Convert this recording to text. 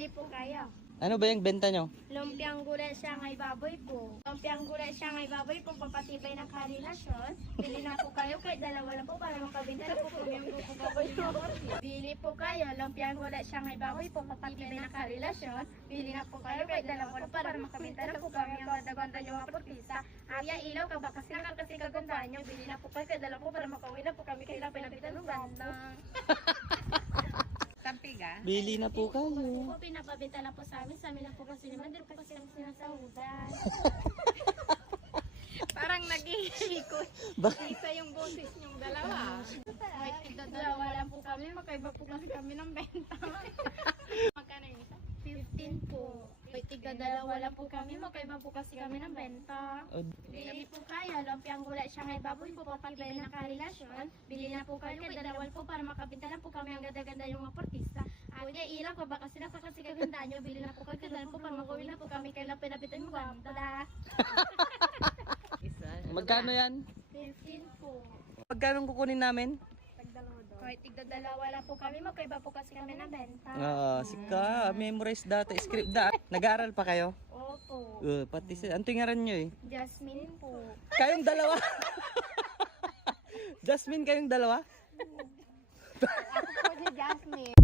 Bili po kayo. Ano ba yung benta nyo? Lumpiang gulay siyangay baboy po. Lumpiang gulay siyangay baboy po, papatibay ng karelasyon. Bili na po kayo, kahit dalawa lang po para makabenta na po yung grupo baboy po. Bili po kayo, lumpiang gulay siyangay baboy po, papatibay ng karelasyon. Bili na po kayo, kahit dalawa lang po para makabenta na po kami ang ganda-ganda yung mga portisa. Kuya, ilaw ka ba? Kasi kagandaan nyo. Bili na po kayo, kahit dalawa po para makauwi na po kami kailang pinabitan ng ganda. Tampiga? Bili na po kayo. Po, pinapabenta na po sa amin lang po kasi naman, din po kasi kami sinasahudan. Parang nag-iikot. Bakit? Isa yung boses niyong dalawa. Ay, dalawa lang po kami, makaiba po kasi kami ng benta. Magkano yung isa? 15 po. May tiga dalawa lang po kami, makaiba po kasi kami ng benta. Bili po kayo, lumpiang gulay siyangay baboy po, papatibay ng karelasyon. Bili na po kayo, kay dalawa po para makabenta na po kami ang ganda-ganda yung mga portista. Kuya, ilang pa ba kasi napakaganda nyo, bili na po kayo, kay dalawa po para makauwi na po kami kailang pinapitan mo ganda. Isa. Magkano yan? 15 po. Magkano kukunin namin? Kahit tigda dalawa lang po kami, magkaiba po kasi kami ng benta. Sika, memorize data, script da. Nag-aaral pa kayo? Opo. Pati si, ano tingaran nyo eh? Jasmine po. Kayong dalawa? Jasmine, kayong dalawa? Ako po si Jasmine.